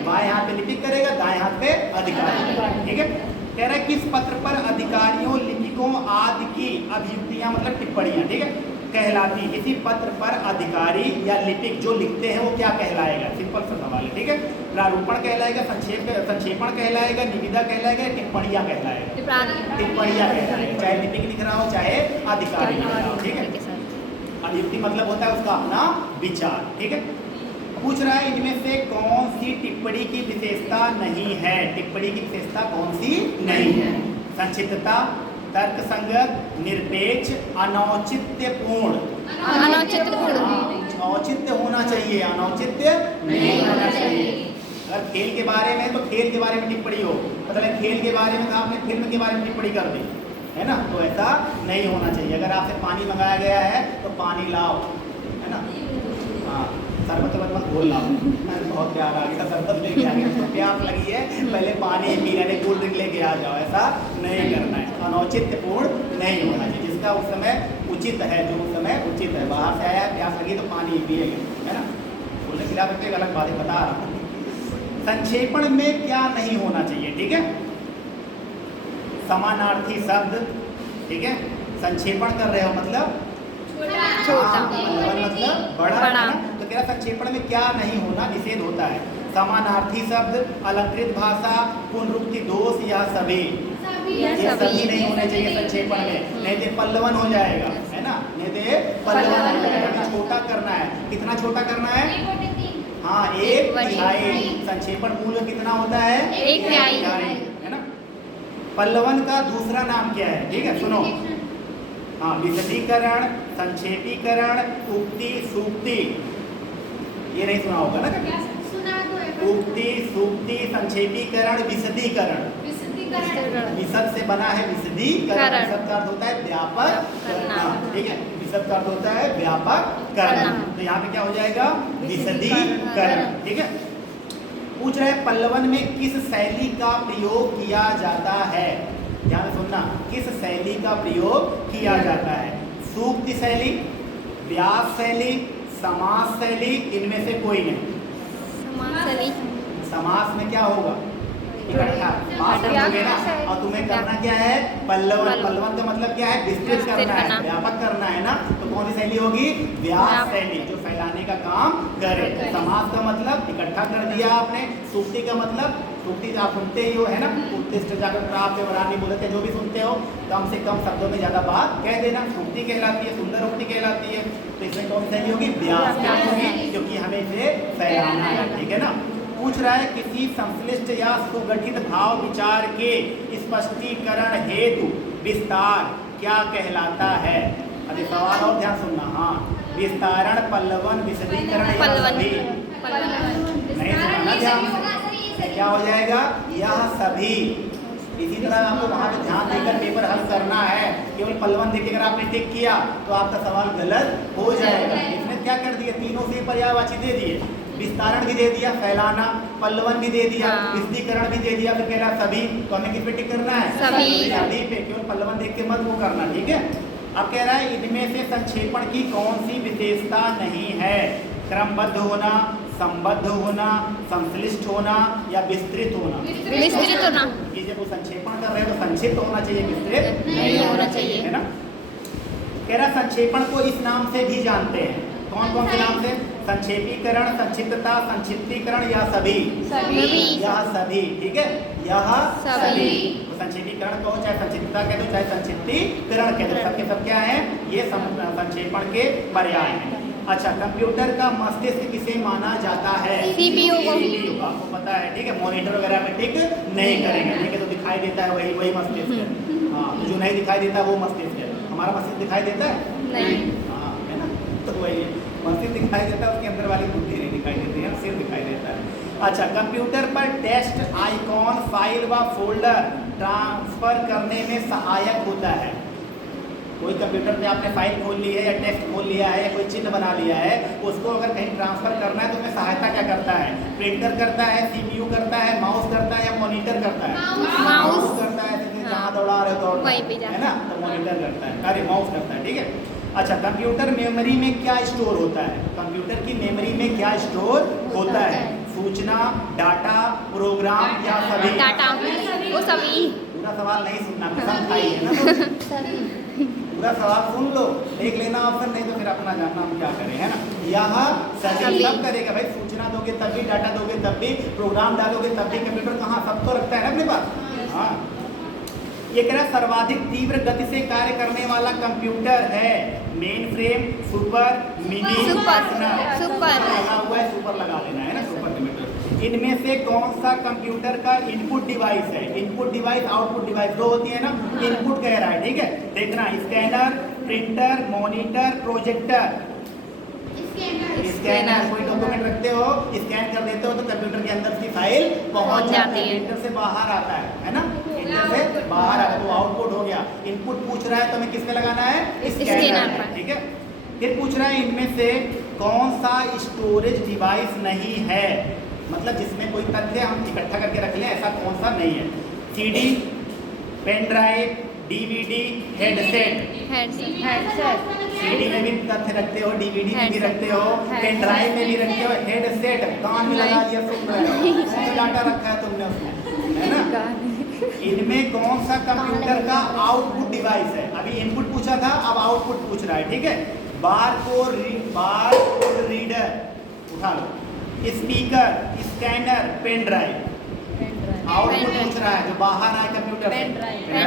बाएं हाथ पे लिपिक करेगा, दाएं हाथ पे अधिकारी, ठीक है। कह रहा है किस पत्र पर अधिकारियों, लिपिकों आदि की अभियुक्तियां, मतलब टिप्पणियां, ठीक है, कहलाती। किसी पत्र पर अधिकारी या लिपिक जो लिखते हैं वो क्या कहलाएगा। सिंपल सा सवाल है, ठीक है। प्रारूपण कहलाएगा, संक्षेपण कहलाएगा, निविदा कहलाएगा, टिप्पणियां कहलाएगा। टिप्पणियां कहलाएगा, चाहे लिपिक लिख रहा हो चाहे अधिकारी लिख रहा हो, ठीक है। अभियुक्ति मतलब होता है उसका अपना विचार, ठीक है। पूछ रहा है इनमें से कौन सी टिप्पणी की विशेषता नहीं है। टिप्पणी की विशेषता कौन सी नहीं है। संक्षिप्तता, तर्कसंगत, निरपेक्ष, अनौचित्यपूर्ण। औचित्य होना चाहिए, अनौचित्य नहीं होना चाहिए। अगर खेल के बारे में तो खेल के बारे में टिप्पणी हो, मतलब खेल के बारे में तो आपने फिल्म के बारे में टिप्पणी कर दी है ना, तो ऐसा नहीं होना चाहिए। अगर आपसे पानी मंगाया गया है तो पानी लाओ, है ना, हाँ शरबत मत बोल रहा हूँ, बहुत प्यार आ गया, शरबत लेके आ गया, प्यास लगी है, पहले पानी पीना नहीं, कोल्ड ड्रिंक लेके आ जाओ, ऐसा नहीं करना है। अनौचित्यपूर्ण नहीं होना चाहिए। जिसका उस समय उचित है, जो उस समय उचित है, बाहर से आया है, प्यास लगी तो पानी पिएगा, है ना, बोलने खिला सकते एक अलग बातें बता रहा हूँ। संक्षेपण में क्या नहीं होना चाहिए, ठीक है, समानार्थी शब्द, ठीक है। संक्षेपण कर रहे हो मतलब छोटा, मतलब बड़ा, है ना। तो क्या संक्षेपण में क्या नहीं होना, निषेध होता है। समानार्थी शब्द, अलंकृत भाषा, पुनरुक्ति दोष, या सभी, ये सभी नहीं होने चाहिए संक्षेपण में, नहीं तो पल्लवन हो जाएगा, है ना, नहीं तो पल्लवन हो जाएगा। छोटा करना है, कितना छोटा करना है, हाँ 1/3। संक्षेपण मूल कितना होता है, 1/3, है ना। पल्लवन का दूसरा नाम क्या है, ठीक है, सुनो, हाँ विशदीकरण, संक्षेपीकरण, उक्ति, सूक्ति, ये नहीं सुना होगा ना कभी। उक्ति, सूक्ति, संक्षेपीकरण, विशदीकरण। विशद से बना है विशदीकरण, विशद का अर्थ होता है व्यापक करना, ठीक है, विशद का अर्थ होता है व्यापक करना। तो यहाँ पे क्या हो जाएगा, विशदीकरण, ठीक है। पूछ रहे हैं पल्लवन में किस शैली का प्रयोग किया जाता है। ध्यान सुनना, किस शैली का प्रयोग किया जाता है। सूक्ति शैली, व्यास शैली, समास शैली, इनमें से कोई नहीं। समास में क्या होगा, इकट्ठा पास कर दोगे ना। और तुम्हें करना क्या है, पल्लवन। पल्लवन का मतलब क्या है, विस्तृत करना है, व्यापक करना है ना। तो कौन सी शैली होगी, व्यास शैली, जो फैलाने का काम करे। समास का मतलब इकट्ठा कर दिया आपने। सूक्ति का मतलब, सूक्ति आप सुनते ही हो है ना, उत्तिष्ठ जाकर प्राप्त वरानी बोलते, जो भी सुनते हो कम से कम शब्दों में ज्यादा बात कह देना, सूक्ति कहलाती है, सुंदर उक्ति कहलाती है। तो इसमें कौन सी होगी, व्यास होगी, क्योंकि हमें इसे फैलाना है, ठीक है ना। पूछ रहा है किसी संश्लिष्ट या सुगठित भाव विचार के स्पष्टीकरण हेतु विस्तार क्या कहलाता है। अभी सवाल और ध्यान सुनना। हाँ, विस्तारण, पल्लवन, विशदीकरण, सभी नहीं सुनाना ध्यान से, क्या हो जाएगा, यह सभी। इसी तरह आपको वहाँ पे ध्यान देकर पेपर हल करना है। केवल पल्लवन देखिए अगर आपने टिक किया तो आपका सवाल गलत हो जाएगा। इसने क्या कर दिया, तीनों से पर्यायवाची दे दिए, विस्तारण भी दे दिया, फैलाना, पल्लवन भी दे दिया, विशदीकरण भी दे दिया, फिर कह रहा सभी। तो हमें किस पे टिक करना है, सभी पे। केवल पल्लवन देख के मत वो करना, ठीक है। अब कह रहा है इनमें से संक्षेपण की कौन सी विशेषता नहीं है, क्रमबद्ध होना, संबद्ध होना, संश्लिष्ट होना या विस्तृत होना। विस्तृत होना, कि जब वो संक्षेपण कर रहे हो तो संक्षिप्त होना चाहिए, विस्तृत नहीं होना चाहिए, है ना। कह रहा संक्षेपण को इस नाम से भी जानते हैं, कौन कौन से नाम से, संक्षेपीकरण, संक्षिप्तता, संक्षिप्तीकरण या सभी। यह सभी, ठीक है, यह सभी। तो संक्षेपीकरण कहो चाहे संक्षिप्तता कह दो चाहे संक्षिप्तीकरण कह दो, सबके सब क्या है, ये संक्षेपण के पर्याय हैं। अच्छा, कंप्यूटर का मस्तिष्क किसे माना जाता है, CPU को। आपको पता है, ठीक है। मॉनिटर वगैरह में टिक नहीं करेंगे, ठीक है, तो दिखाई देता है वही मस्तिष्क है। हाँ, तो जो नहीं दिखाई देता वो मस्तिष्क है। हमारा मस्तिष्क दिखाई देता है नहीं, हाँ, है ना, तो वही है, मस्तिष्क दिखाई देता है, उसके अंदर वाली बुद्धि नहीं दिखाई देती है, सिर्फ दिखाई देता है। अच्छा, कंप्यूटर पर टेक्स्ट, आइकॉन, फाइल व फोल्डर ट्रांसफर करने में सहायक होता है। कोई कंप्यूटर पे आपने फाइल खोल ली है या टेक्स्ट खोल लिया है या कोई चिन्ह बना लिया है, उसको अगर कहीं ट्रांसफर करना है तो उसमें सहायता क्या करता है, प्रिंटर करता है, सीपीयू करता है, माउस करता है या मॉनिटर करता है, माउस करता है, जहाँ दौड़ा रहे हो है ना, तो मॉनिटर करता है, अरे माउस करता है, ठीक है। अच्छा, कंप्यूटर मेमोरी में क्या स्टोर होता है, कंप्यूटर की मेमोरी में क्या स्टोर होता है, सूचना, डाटा, प्रोग्राम या सभी। डाटा, वो सभी। पूरा सवाल नहीं सुनना, पसंद आई है ना, पूरा सवाल सुन लो, देख लेना ऑप्शन, नहीं तो फिर अपना जानना हम क्या करें, है ना। यह सभी सब करेगा भाई, सूचना दोगे तब भी, डाटा दोगे तब भी, प्रोग्राम डालोगे तब भी, कंप्यूटर कहाँ, सब तो रखता है ना अपने पास। हाँ, ये कह रहा सर्वाधिक तीव्र गति से कार्य करने वाला कंप्यूटर है main frame, super, mini, super लगा हुआ है, सुपर लगा लेना है ना, सुपर कंप्यूटर। इनमें से कौन सा कंप्यूटर का इनपुट डिवाइस है, इनपुट डिवाइस, आउटपुट डिवाइस दो होती है ना, इनपुट कह रहा है, ठीक है। देखना, scanner, printer, monitor, projector. Scanner, कोई डॉक्यूमेंट रखते हो, स्कैन कर देते हो तो कंप्यूटर के अंदर की फाइल पहुंच जाती है, प्रिंटर से बाहर आता है ना, प्रिंटर से बाहर आता है, तो आउटपुट हो गया। इनपुट पूछ रहा है तो हमें किसमें लगाना है, स्कैनर में, ठीक है। फिर पूछ रहा है इनमें से कौन सा स्टोरेज डिवाइस नहीं है, मतलब जिसमें कोई तथ्य हम इकट्ठा करके रख लें, ऐसा कौन सा नहीं है। CD, pen drive, DVD, headset. CD में भी तथ्य रखते हो, डीवीडी में भी रखते हो, पेन ड्राइव में भी रखते हो, हेडसेट कान में लगा लिया, सुन रहे हो, डाटा रखा है तुमने उसमें, है ना। इनमें कौन सा कंप्यूटर का आउटपुट डिवाइस है, अभी इनपुट पूछा था, अब आउटपुट पूछ रहा है, ठीक है। बारकोड रीडर, उठा लो, speaker, scanner, pen drive. Output पूछ रहा है जो बाहर आए कंप्यूटर से,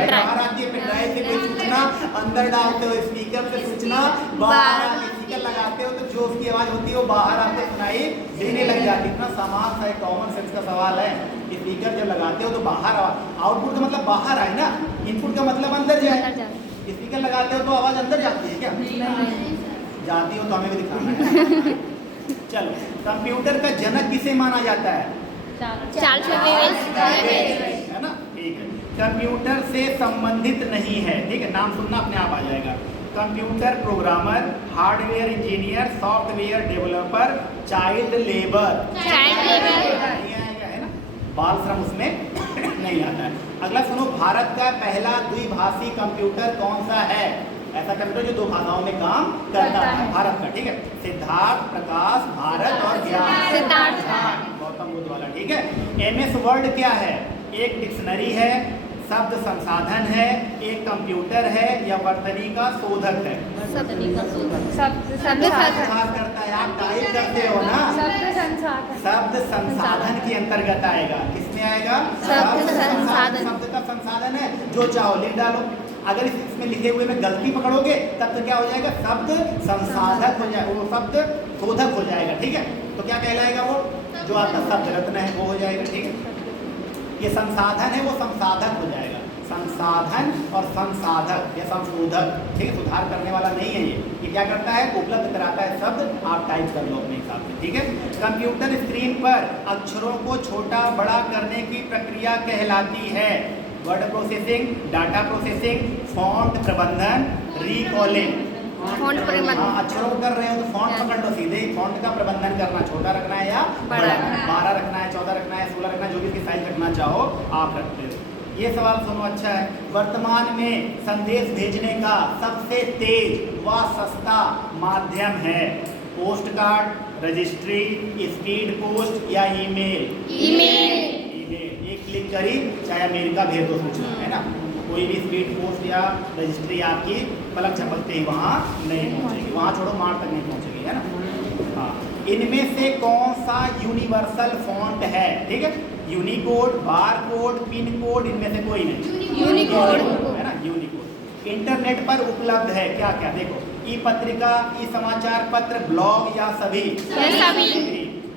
बाहर आती है, पेन ड्राइव से कोई सूचना अंदर डालते हो, स्पीकर से सूचना बाहर आती है, स्पीकर लगाते हो तो जो उसकी आवाज होती है वो बाहर आपको सुनाई देने लग जाती है। इतना समाज है, कॉमन सेंस का सवाल है। स्पीकर जब लगाते हो तो बाहर आउटपुट का मतलब बाहर आए ना, इनपुट का मतलब अंदर जाए। स्पीकर लगाते हो तो आवाज अंदर जाती है क्या, जाती हो तो हमें भी दिखाना है। चलो, कंप्यूटर का जनक किसे माना जाता है, चार्ल्स बेबेज, है ना, ठीक है। कंप्यूटर से संबंधित नहीं है, ठीक है, नाम सुनना अपने आप आ जाएगा। Computer programmer, hardware engineer, software developer, child labour, नहीं आएगा, है ना, बाल श्रम उसमें नहीं आता है। अगला सुनो, भारत का पहला द्विभाषी कंप्यूटर कौन सा है, ऐसा कंप्यूटर जो दो भाषाओं में काम करता है, भारत का, ठीक है। सिद्धार्थ, प्रकाश, भारत और ज्ञान, गौतम बुद्ध वाला, ठीक है। MS वर्ड क्या है, एक डिक्शनरी है, शब्द संसाधन है, एक कंप्यूटर है या वर्तनी का शोधक है। शब्द संसाधन करता है, आप टाइप करते हो ना, शब्द संसाधन के अंतर्गत आएगा। किसमें आएगा? शब्द संसाधन। शब्द का संसाधन है, जो चाहो लिख डालो। अगर इसमें लिखे हुए में गलती पकड़ोगे तब तो क्या हो जाएगा? शब्द संसाधक हो जाएगा, वो शब्द शोधक हो जाएगा। ठीक है, तो क्या कहलाएगा? वो जो आपका शब्द रत्न है वो हो जाएगा। ठीक है, ये संसाधन है, वो संसाधक हो जाएगा। संसाधन और संसाधक या संशोधक, ठीक है, सुधार करने वाला नहीं है ये क्या करता है? उपलब्ध कराता है शब्द, आप टाइप कर लो अपने हिसाब से। ठीक है, कंप्यूटर स्क्रीन पर अक्षरों को छोटा बड़ा करने की प्रक्रिया कहलाती है word processing, data processing, font प्रबंधन, रिकॉलिंग। फॉन्ट प्रबंधन। हाँ, अक्षरों को कर रहे हो तो फॉन्ट पकड़ लो सीधे। फॉन्ट का प्रबंधन करना, छोटा रखना है या बड़ा, 12 रखना है, 14 रखना है, 16 रखना है, जो भी इसकी साइज रखना चाहो आप रखते हो। ये सवाल सुनो, अच्छा है। वर्तमान में संदेश भेजने का सबसे तेज व सस्ता माध्यम है post card, registry, speed post या ईमेल। ईमेल। एक क्लिक करी चाहे अमेरिका भेज दो सूचना, है ना। कोई भी स्पीड पोस्ट या रजिस्ट्री आपकी पलक झपकते ही वहाँ नहीं पहुँचेगी, वहाँ छोड़ो मार तक नहीं पहुँचेगी, है ना। हाँ, इनमें से कौन सा यूनिवर्सल फॉन्ट है? ठीक है, Unicode, bar code, pin code, इनमें से कोई नहीं। यूनिकोड है ना, यूनिकोड। इंटरनेट पर उपलब्ध है क्या क्या? देखो, ई पत्रिका, ई समाचार पत्र, ब्लॉग या सभी? सभी।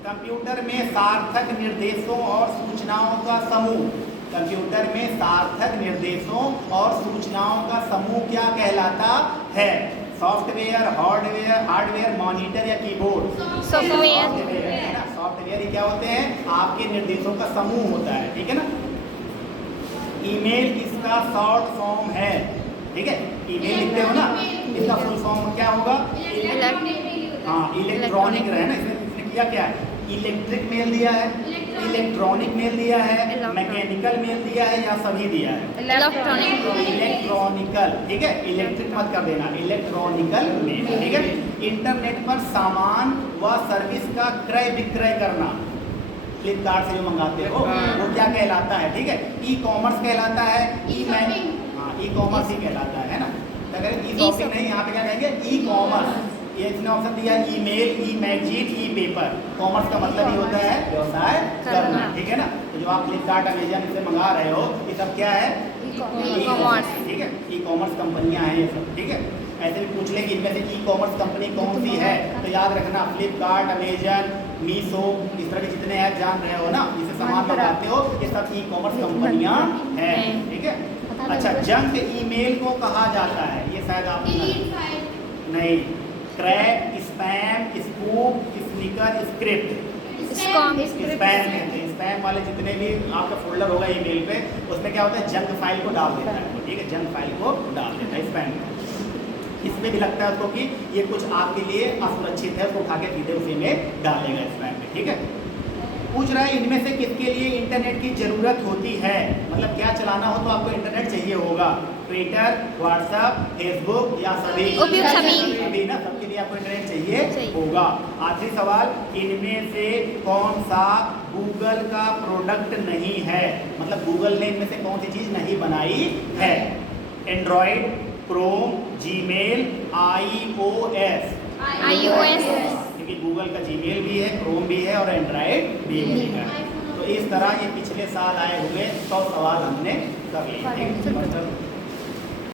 कंप्यूटर में सार्थक निर्देशों और सूचनाओं का समूह, कंप्यूटर में सार्थक निर्देशों और सूचनाओं का समूह क्या कहलाता है? सॉफ्टवेयर, हार्डवेयर, मॉनिटर या कीबोर्ड? सॉफ्टवेयर। है ना, सॉफ्टवेयर ही क्या होते हैं? आपके निर्देशों का समूह होता है। ठीक है ना। ईमेल इसका शॉर्ट फॉर्म है। ठीक है, ईमेल लिखते हो ना, इसका फुल फॉर्म क्या होगा? हाँ, इलेक्ट्रॉनिक रहे ना। इसने किया क्या है? इलेक्ट्रिक मेल दिया है, इलेक्ट्रॉनिक मेल दिया है, मैकेनिकल मेल दिया है या सभी दिया है? इलेक्ट्रॉनिकल। ठीक है, इलेक्ट्रिक मत कर देना, इलेक्ट्रॉनिकल मेल। ठीक है, इंटरनेट पर सामान व सर्विस का क्रय विक्रय करना, फ्लिपकार्ट से जो मंगाते हो वो क्या कहलाता है? ठीक है, ई कॉमर्स कहलाता है। ई कॉमर्स ही कहलाता है ना। अगर ई शॉपिंग नहीं, यहाँ पे क्या कहेंगे? E commerce. ये इसने ऑप्शन दिया है ईमेल, ई मैगजीन, ई पेपर। कॉमर्स का मतलब ही होता है व्यवसाय करना। ठीक है ना, तो जो आप फ्लिपकार्ट, अमेजन से मंगा रहे हो ये सब क्या है? E commerce. ठीक है, ई कॉमर्स कंपनियां हैं ये सब। ठीक है, ऐसे भी पूछ ले कि इनमें से ई कॉमर्स कंपनी कौन सी है, तो याद रखना फ्लिपकार्ट, अमेजन, मीशो, इस तरह के जितने ऐप जान रहे हो ना, जिससे सामान मंगाते हो, ये सब ई कॉमर्स कंपनियां हैं। ठीक है, अच्छा, जंक ईमेल को कहा जाता है, ये शायद आप नहीं, crack, spam, spoof, sneaker, script. Spam कहते हैं। स्पैम वाले जितने भी आपका फोल्डर होगा ईमेल पे, उसमें क्या होता है? जंक फाइल को डाल देता है। ठीक है, जंक फाइल को डाल देता है स्पैम। इसमें भी लगता है उसको कि ये कुछ आपके लिए असुरक्षित है, उसको उठा के सीधे उसी में डाल देगा स्पैम में। ठीक है, पूछ रहा है इनमें से किसके लिए इंटरनेट की ज़रूरत होती है? मतलब क्या चलाना हो तो आपको इंटरनेट चाहिए होगा। ट्विटर, व्हाट्सएप, फेसबुक या सभी? सभी ना, सबके लिए आपको इंटरनेट चाहिए होगा। आखिरी सवाल, इनमें से कौन सा गूगल का प्रोडक्ट नहीं है? मतलब गूगल ने इनमें से कौन सी चीज़ नहीं बनाई है? Android, Chrome, Gmail, iOS। क्योंकि गूगल का जीमेल भी है, क्रोम भी है और एंड्रॉयड भी है। तो इस तरह ये पिछले साल आए हुए 100 सवाल हमने कर लिए।